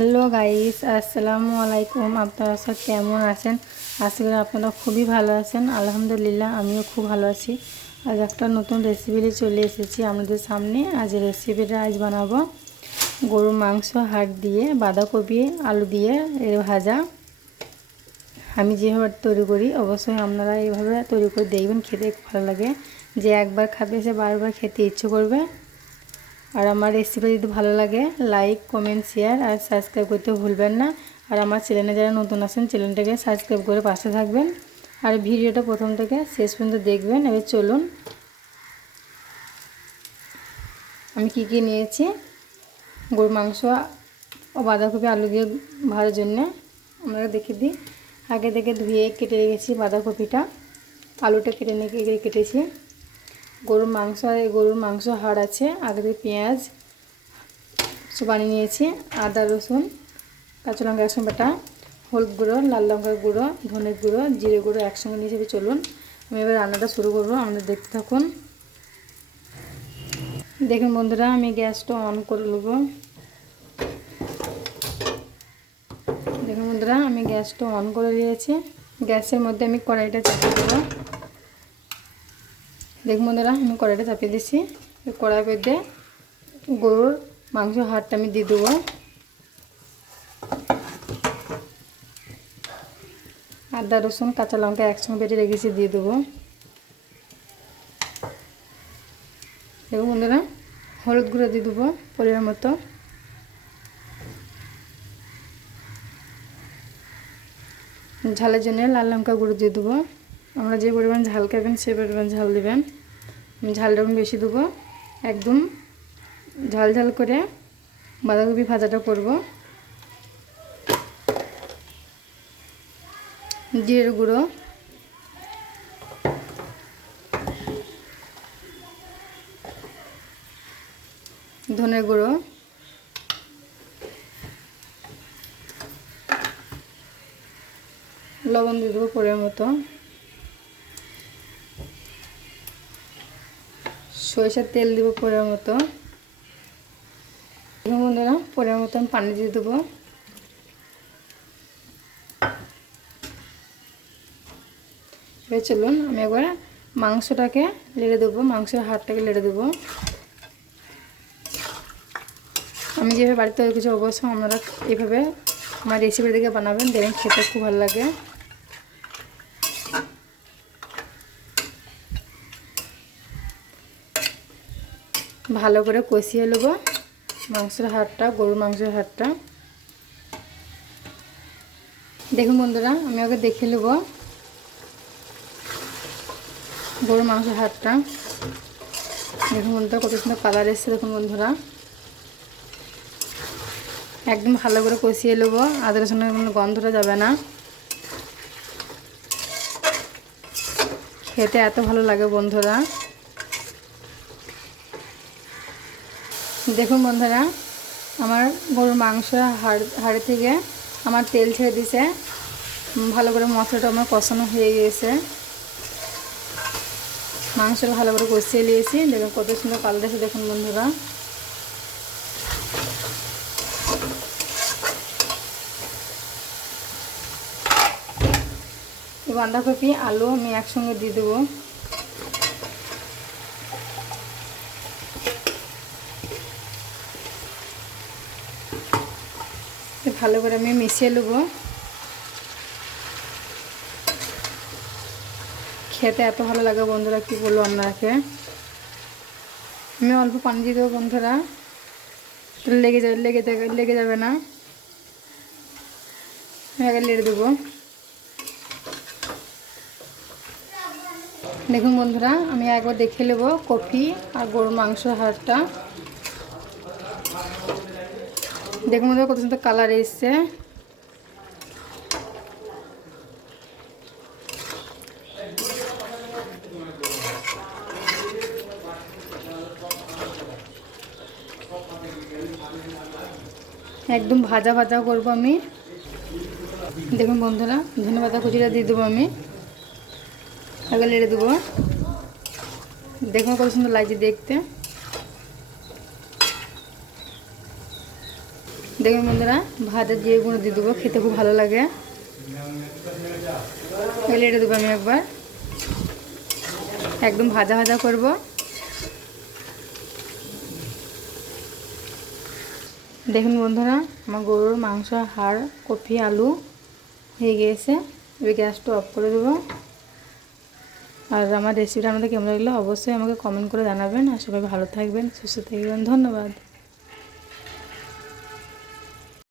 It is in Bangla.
হ্যালো গাইস, আসসালামু আলাইকুম। আপনারা সব কেমন আছেন? আশা করি আপনারা খুবই ভালো আছেন। আলহামদুলিল্লাহ, আমিও খুব ভালো আছি। আজ একটা নতুন রেসিপি চলে এসেছি আপনাদের সামনে। আজ রেসিপিটা আজ বানাবো। গরুর মাংস, হাড় দিয়ে, বাঁধাকপি, আলু দিয়ে এর ভাজা। আমি যেভাবে তৈরি করি, অবশ্যই আপনারা এইভাবে তৈরি করে দেখবেন, খেতে ভালো লাগে। যে একবার খাবে, সে বারবার খেতে ইচ্ছে করবে। আর আমার রেসিপি যদি ভালো লাগে লাইক কমেন্ট শেয়ার আর সাবস্ক্রাইব করতে ভুলবেন না। আর আমার চ্যানেলে যারা নতুন আছেন চ্যানেলটাকে সাবস্ক্রাইব করে পাশে থাকবেন। আর ভিডিওটা প্রথম থেকে শেষ পর্যন্ত দেখবেন। এবার চলুন। আমি কি কি নিয়েছি? গরুর মাংস ও বাঁধাকপি, আলু দিয়ে ভাজার জন্যে। আমরা দেখে দিই। আগে থেকে ধুয়ে কেটে রেখেছি বাঁধাকপিটা। আলুটা কেটে নিয়ে কেটেছি। গরুর মাংস গরুর মাংস হাড় আছে, আগে পেঁয়াজ বানিয়ে নিয়েছি, আদা, রসুন, কাঁচা লঙ্কা একসঙ্গে বাটা, হলুদ গুঁড়ো, লাল লঙ্কার গুঁড়ো ধনের গুঁড়ো, জিরে গুঁড়ো একসঙ্গে নিয়ে যাবে চলুন আমি এবার রান্নাটা শুরু করব, আমাদের দেখতে থাকুন। দেখুন বন্ধুরা, আমি গ্যাসটা অন করে নেব। দেখুন বন্ধুরা, আমি গ্যাসটা অন করে নিয়েছি। গ্যাসের মধ্যে আমি কড়াইটা চাপিয়ে দেবো। দেখুন বন্ধুরা, আমি কড়াইটা চাপিয়ে দিচ্ছি কড়াই মধ্যে গরুর মাংস হাড়টা আমি দিয়ে দেবো। আদা, রসুন, কাঁচা লঙ্কা একসঙ্গে বেটে রেখেছি, দিয়ে দেবো। দেখুন বন্ধুরা, হলুদ গুঁড়ো দিয়ে দেবো পরিমাণ মতো। ঝালের জন্য লাল লঙ্কা গুঁড়ো দিয়ে দেবো। আমরা যে পরিমাণ ঝাল খাবেন, সে পরিমাণ ঝাল দেবেন। আমি ঝালটা বেশি দেবো। একদম ঝাল ঝাল করে বাঁধাকপি ভাজাটা করব। জিরের গুঁড়ো। ধনের গুঁড়ো। লবণ দিয়ে দেবো পরের মতো। সরিষার তেল দেবো পরের মতো। বন্ধুরা, পরের মতো আমি পানি দিয়ে দেবো। এবার চলুন, আমি একবার মাংসটাকে লেড়ে দেবো, মাংসের হাড়টাকে লেড়ে দেবো। আমি যেভাবে বাড়িতে তৈরি করছি অবশ্যই আপনারা এভাবে আমার রেসিপি দেখে বানাবেন, দেখবেন খেতে খুব ভালো লাগে। ভালো করে কষিয়ে নেব। মাংসের হাড়টা, গরুর মাংসের হাড়টা। দেখুন বন্ধুরা, আমি ওকে দেখে নেব গরুর মাংসের হাড়টা। দেখুন বন্ধুরা, কত সুন্দর কালার এসছে, দেখুন বন্ধুরা। একদম ভালো করে কষিয়ে নেব, আদা রসুনের কোনো গন্ধটা যাবে না। খেতে এত ভালো লাগে বন্ধুরা। দেখুন বন্ধুরা, আমার গরুর মাংস হাড়, হাড়ি থেকে আমার তেল ছেড়ে দিছে। ভালো করে মশলাটা আমার কষানো হয়ে গিয়েছে। মাংসটা ভালো করে কষিয়ে নিয়েছি। দেখুন কত সুন্দর এসে দেখুন বন্ধুরা। বাঁধাকপি আলু আমি একসঙ্গে দিয়ে দেবো। ভালো করে আমি মিশিয়ে নেব। খেতে এত ভালো লাগে বন্ধুরা, কি বলব আপনাকে? আমি অল্প পানি দিয়ে দেবো বন্ধুরা। লেগে যাবে, লেগে লেগে যাবে না। আমি আগে লেড়ে দেবো। দেখুন বন্ধুরা, আমি একবার দেখে নেব কফি আর গরুর মাংস হাড়টা। দেখুন বন্ধুরা কত সুন্দর কালার এসছে। একদম ভাজা ভাজা করব আমি। দেখুন বন্ধুরা, ধনে পাতা কুচিটা দিয়ে দেবো আমি। আগে লেড়ে দেবো। দেখুন কত সুন্দর লাগছে দেখতে। দেখুন বন্ধুরা, ভাতের দিয়ে গুঁড়ো দিয়ে দেবো, খেতে খুব ভালো লাগে। এটা দেবো আমি একবার। একদম ভাজা ভাজা করব। দেখুন বন্ধুরা, আমার গরুর মাংস, হাড়, কপি, আলু হয়ে গিয়েছে। এবার গ্যাসটা অফ করে দেবো। আর আমার রেসিপিটা আমাদের কেমন লাগল অবশ্যই আমাকে কমেন্ট করে জানাবেন। আর সবাই ভালো থাকবেন, সুস্থ থাকবেন। ধন্যবাদ।